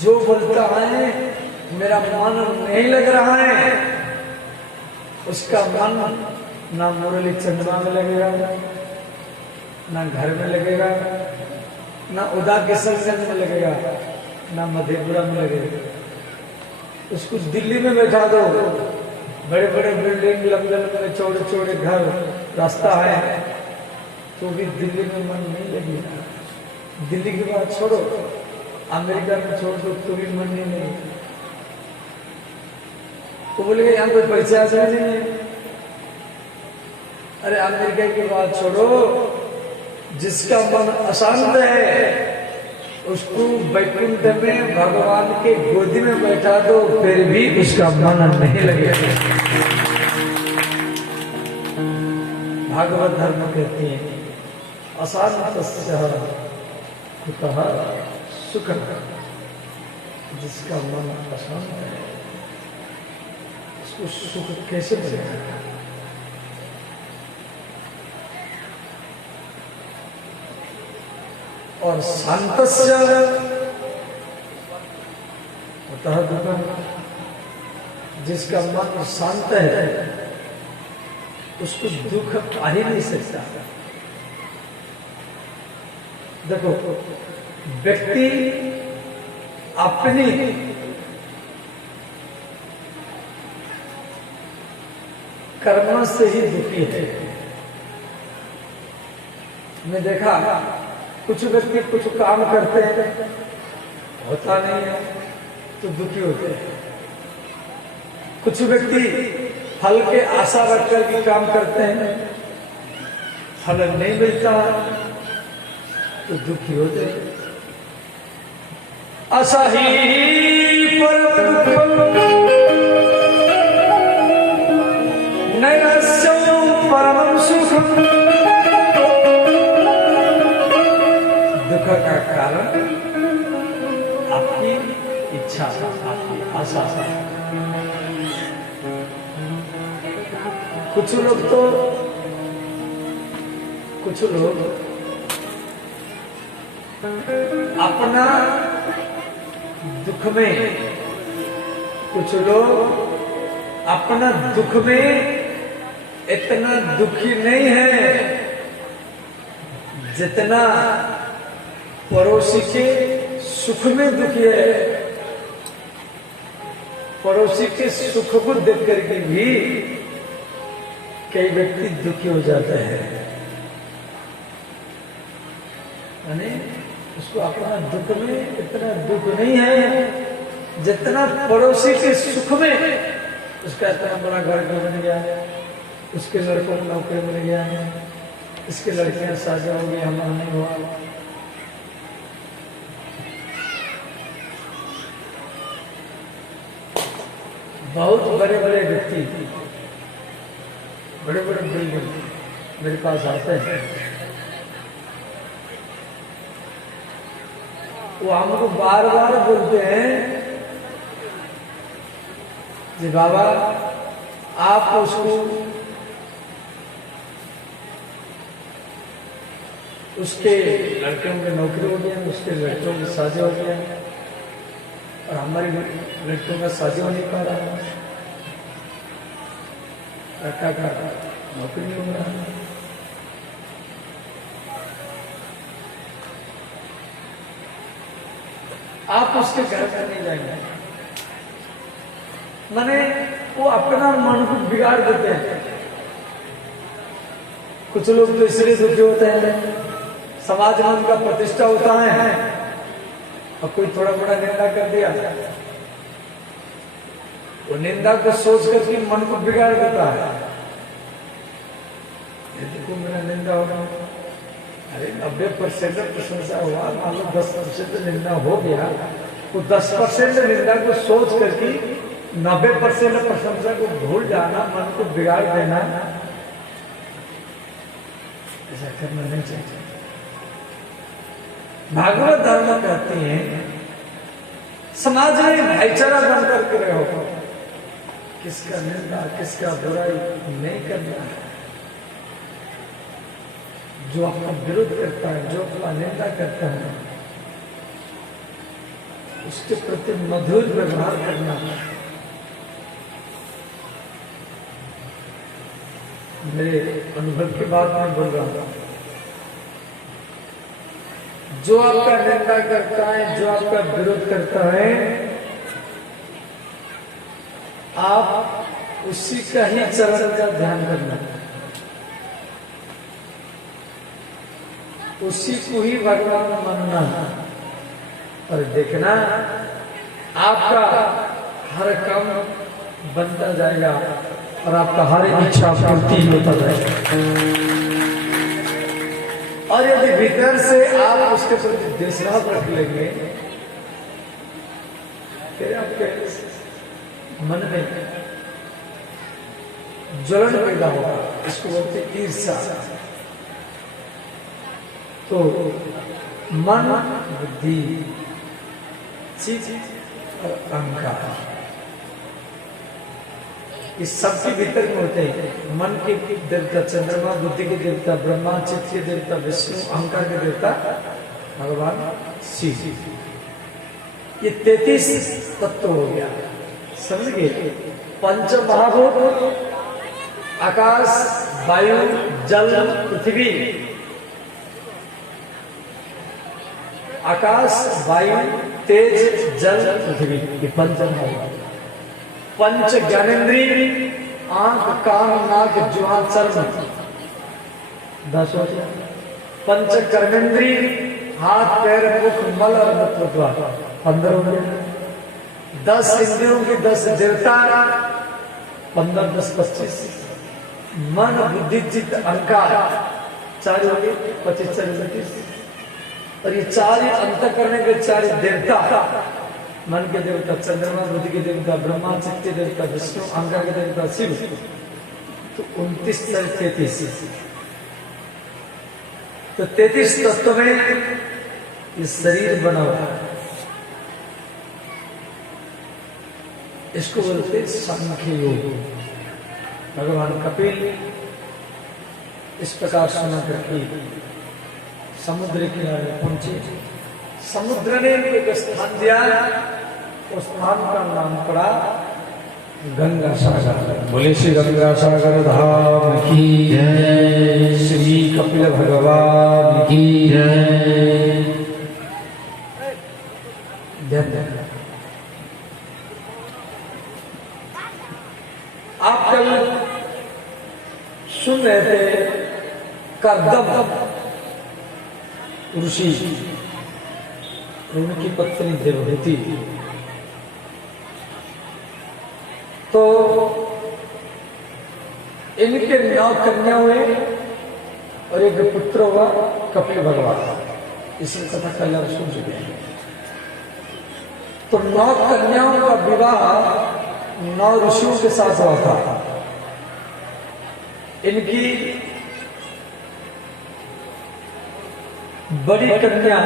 जो बोलता है मेरा मन नहीं लग रहा है, उसका मन ना मुरली चंद्रमा में लगेगा, ना घर में लगेगा, ना उदा के संगम में लगेगा, ना मधेपुरा में लगेगा। उसको दिल्ली में बैठा दो, बड़े बड़े बिल्डिंग, लंबे लंबे चौड़े चौड़े घर, रास्ता है, तो भी दिल्ली में मन नहीं लगेगा। दिल्ली की बात छोड़ो, अमेरिका में छोड़ दो तो भी मन नहीं लगेगा। तो बोलेगा यहाँ कोई पैसा नहीं है। अरे अमेरिका की बात छोड़ो, जिसका मन अशांत है उसको वैकुंठ में भगवान के गोदी में बैठा दो, फिर भी उसका मन नहीं लगेगा। भागवत धर्म कहती है अशांत कुतः सुख। जिसका मन अशांत है उसको सुख कैसे मिलेगा? और शांतस्य कुतः दुःखम्। जिसका मन शांत है उसको दुख आ ही नहीं सकता। देखो, व्यक्ति अपनी कर्म से ही दुखी है। मैं देखा कुछ व्यक्ति कुछ काम करते हैं, होता नहीं है तो दुखी होते हैं। कुछ व्यक्ति फल के आशा रखकर के काम करते हैं, फल नहीं मिलता तो दुखी होते हैं। असही परम दुःखम् नैराश्यं परमं सुखम्। दुख का कारण आपकी इच्छा, आपकी आशा। कुछ लोग अपना दुख में, कुछ लोग अपना दुख में इतना दुखी नहीं है जितना पड़ोसी के सुख में दुखी है। पड़ोसी के सुख को देख करके भी कई व्यक्ति दुखी हो जाते हैं। यानी उसको अपना दुख में इतना दुख नहीं है जितना पड़ोसी के सुख में उसका इतना बड़ा घर बन गया, उसके लड़कों को नौकरी मिल गया, इसके लड़कियां शादी हो गई, हमारा नहीं हुआ। बहुत बड़े बड़े व्यक्ति, बड़े बड़े बिल्डिंग मेरे पास आते हैं, वो हमको बार बार बोलते हैं कि बाबा आप उसको, उसके लड़कियों की नौकरी हो गया, उसके लड़कियों की शादी हो गया और हमारी लड़कियों का शादी हो नहीं पा रहा, लड़का का नौकरी नहीं हो रहा। आप उसके घर में नहीं जाएंगे। माने वो अपना मन को बिगाड़ देते हैं। कुछ लोग तो इसलिए दुखी होते हैं, समाज में उनका प्रतिष्ठा होता है और कोई थोड़ा बड़ा निंदा कर दिया, वो निंदा को सोच करके मन को बिगाड़ देता है। देखो मेरा निंदा होगा, अरे 90% प्रशंसा हुआ, मान लो 10% निंदा हो गया, तो 10% निंदा को सोच करके 90% प्रशंसा को भूल जाना, मन को बिगाड़ देना, ऐसा करना नहीं चाहिए। भागवत धर्म कहती है समाज में भाईचारा बन करके रहो, किसका निंदा किसका बुराई नहीं करना है। जो आपका विरोध करता है, जो आपका निंदा करता है, उसके प्रति मधुर व्यवहार करना। मेरे अनुभव की बात मैं बोल रहा हूं। जो आपका निंदा करता है, जो आपका विरोध करता है, आप उसी का ही चरण का ध्यान करना, उसी को ही भगवान मानना और देखना आपका हर काम बनता जाएगा और आपका हर इच्छा पूर्ति होता जाएगा। और यदि भीतर से आप उसके प्रति द्वेषभाव रख लेंगे, फिर आपके मन में ज्वलन पैदा होगा, इसको बोलते ईर्ष्या। तो मन, बुद्धि, चित्त और अहंकार इस सबके भीतर में होते हैं। मन के देवता चंद्रमा, बुद्धि के देवता ब्रह्मा, चित्त के देवता विष्णु, अहंकार के देवता भगवान शिव। ये 33 तत्व हो गया, समझ गए। पंच महाभूत आकाश, वायु, जल, पृथ्वी। आकाश, वायु, तेज, जल, पृथ्वी, ये पंच महाभूत। पंच ज्ञानेन्द्रिय, आंख, कान, नाक, जुहा, चर्म, 10 हो गया। पंच कर्मेंद्रिय, हाथ, पैर, मुख, मल और मूत्रद्वार, 15 हो गया। 10 इंद्रियों के 10 देवता, 15, 10, 25। मन, बुद्धि, चित्त, अहंकार, 4 हो गए, 25, 24। और ये 4 अंत करने के 4 देवता, मन के देवता चंद्रमा, बुद्धि के देवता ब्रह्मा, चित्त के देवता विष्णु, अहंकार के देवता शिव। तो 29 से 33। तो 33 तत्व में ये शरीर बना हुआ है। इसको बोलते सांख्य योग। भगवान कपिल इस प्रकार सुना करके समुद्र किनारे पहुंचे। समुद्र ने एक स्थान दिया, उस स्थान का नाम पड़ा गंगा सागर। बोले श्री गंगा सागर धाम की जय, श्री कपिल भगवान की जय। धन्यवाद। आप कल सुन रहे थे कर्दम ऋषि, उनकी पत्नी देवहूति। तो इनके 9 कन्या हुए और एक पुत्र हुआ कपिल भगवान। इसी कथा कल आप सुन चुके हैं। तो 9 कन्याओं का विवाह 9 ऋषियों के साथ हुआ था। इनकी बड़ी कन्या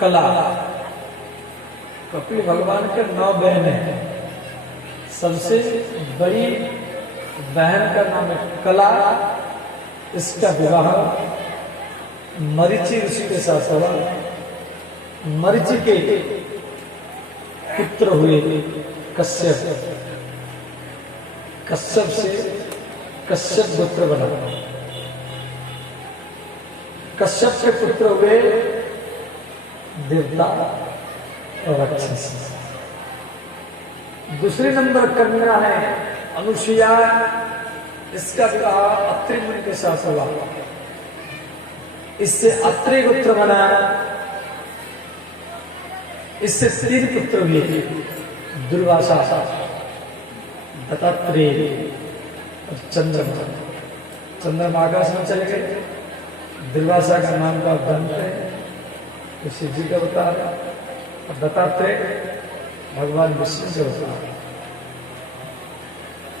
कला, कपिल भगवान के 9 बहन है। सबसे बड़ी बहन का नाम है कला। इसका विवाह मरीचि ऋषि के साथ हुआ। मरीचि के पुत्र हुए कश्यप। कश्यप से कश्यप गोत्र बना। कश्यप के पुत्र हुए देवता और राक्षस। दूसरी नंबर कन्या है अनुसुईया। इसका विवाह अत्रि मुनि के साथ हुआ। इससे अत्रि गोत्र बना। इससे 3 पुत्र हुए, दुर्वासा, दत्तात्रेय और चंद्रमा। चंद्रमा आकाश में चले गए। दुर्वासा का नाम का ग्रंथ है, तो शिव जी का अवतार। और दत्तात्रेय भगवान विष्णु के अवतार।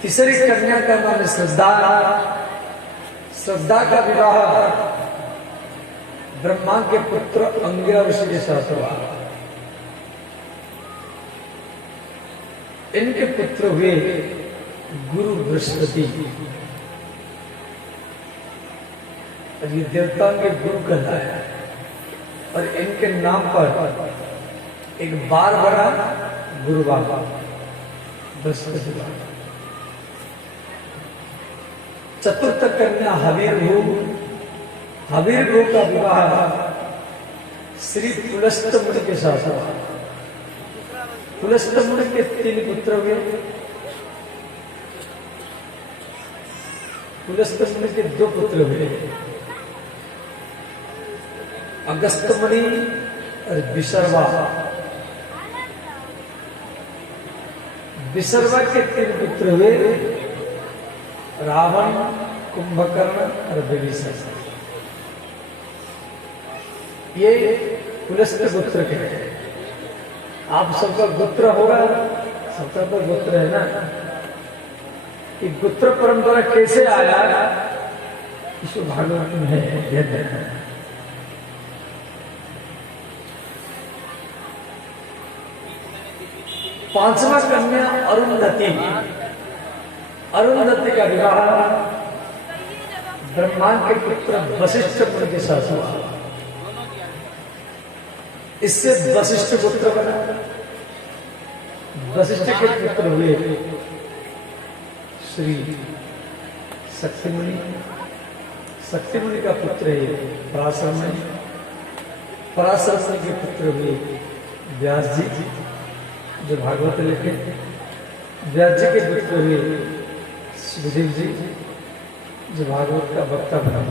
तीसरी कन्या का नाम है श्रद्धा। श्रद्धा का विवाह ब्रह्मा के पुत्र अंगिरा ऋषि के साथ हुआ। इनके पुत्र हुए गुरु बृहस्पति। ये देवताओं के गुरु कहलाया। और इनके नाम पर एक बार बना गुरुवार बृहस्पतिवार। चतुर्थ कन्या हवीर भू का विवाह श्री पुलस्त मुनि के साथ हुआ। पुलस्त मुनि के 3 पुत्र हुए। पुलस्त मुनि के 2 पुत्र हुए, अगस्त मुनि और विसर्वा। विसर्वा के 3 पुत्र हुए, रावण, कुंभकर्ण और विभीषण। ये पुलस्त गोत्र के हैं। आप सबका गोत्र होगा, सबका तो गोत्र है ना। कि गोत्र परंपरा कैसे आया, इसको भागवत में है। पांचवा कन्या अरुंधति। अरुंधति का विवाह ब्रह्मा के पुत्र वशिष्ठ मुनि के साथ हुआ। इससे वशिष्ठ पुत्र बना। वशिष्ठ के पुत्र हुए श्री शक्ति मुनि। शक्ति मुनि का पुत्र है पराशर मुनि। पराशर मुनि के पुत्र हुए व्यास जी, जो भागवत लिखे। व्यास जी के पुत्र हुए सुखदेव जी, जो भागवत का वक्ता बना।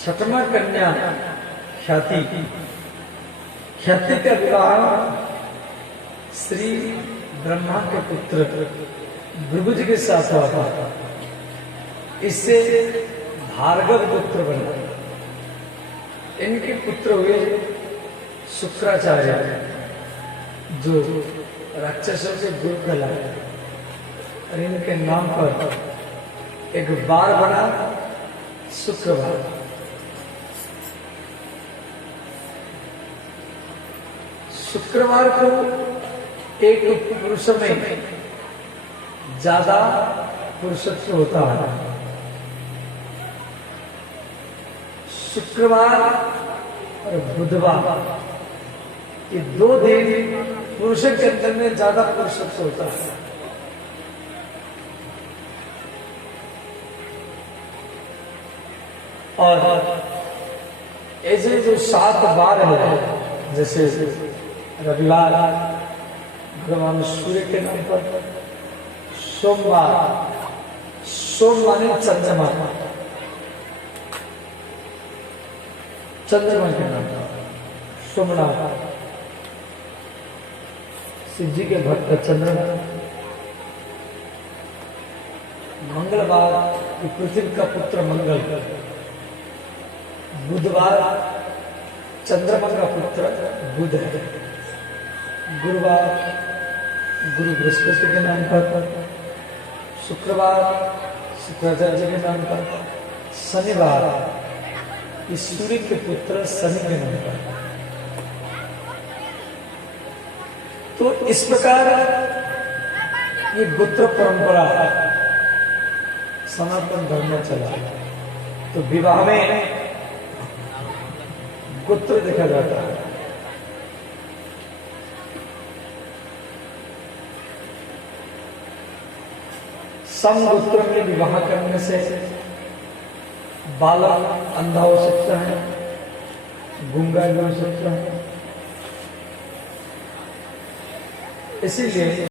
छठवां कन्या ख्याति। ख्याति का विवाह श्री ब्रह्मा के पुत्र भृगु जी के साथ हुआ था। इससे भार्गव पुत्र बना। इनके पुत्र हुए शुक्राचार्य, जो राक्षसों के गुरु कहलाए। और इनके नाम पर एक बार बना शुक्रवार। शुक्रवार को एक पुरुष में ज्यादा पुरुषत्व होता है। शुक्रवार और बुधवार, ये 2 दिन पुरुष के अंदर में ज्यादा पुरुषत्व होता है। और ऐसे जो 7 बार है, जैसे रविवार भगवान सूर्य के नाम पर, सोमवार, सोम माने चंद्रमा, चंद्रमा के नाम पर सोमनाथ, शिव जी के भक्त चंद्रमा। मंगलवार पृथ्वी का पुत्र मंगल। बुधवार चंद्रमा का पुत्र बुध है। गुरुवार गुरु बृहस्पति के नाम पर। शुक्रवार शुक्राचार्य के नाम पर। शनिवार इस सूर्य के पुत्र शनि के नाम पर। तो इस प्रकार ये गोत्र परंपरा सनातन धर्म में चला। तो विवाह में गोत्र देखा जाता है। समगोत्र में विवाह करने से बालक अंधा हो सकता है, गूंगा भी हो सकता है। इसीलिए